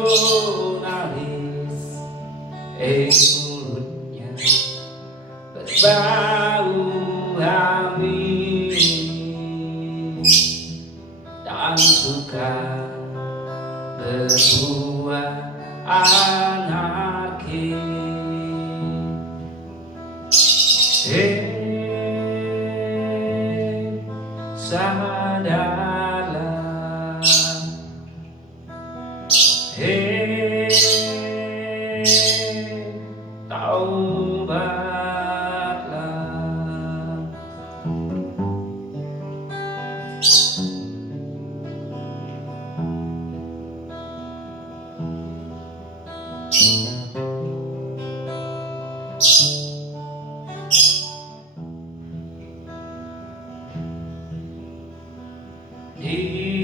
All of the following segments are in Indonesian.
nasionalis mulutnya berbau amis dan suka berbuat anarkis. Sadarlah, taubatlah. Dia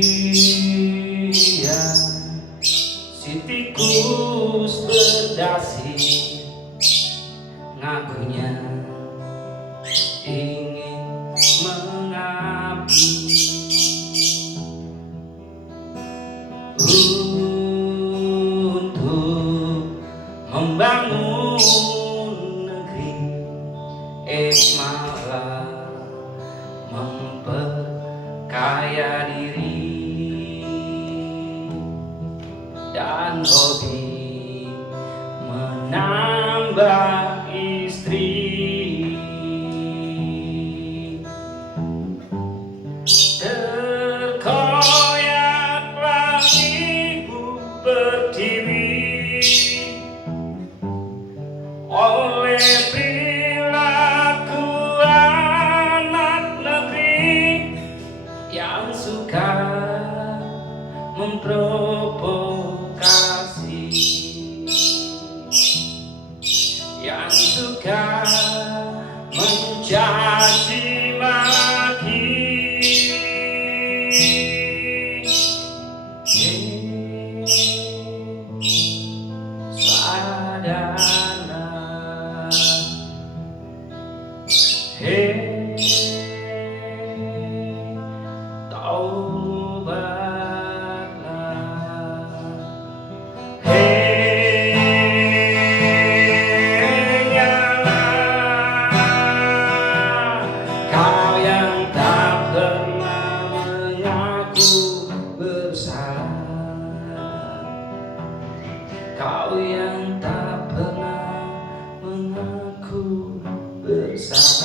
si tikus berdasi, ngakunya ingin mengabdi untuk membangun negeri, malah memperkaya diri dan hobi menambah istri. Terkoyaklah ibu pertiwi oleh perilaku anak negeri yang suka memprovokasi, yang suka mencaci maki. Sadarlah, taubatlah, nyala kau yang tak pernah mengaku bersalah, kau yang tak pernah mengaku bersalah.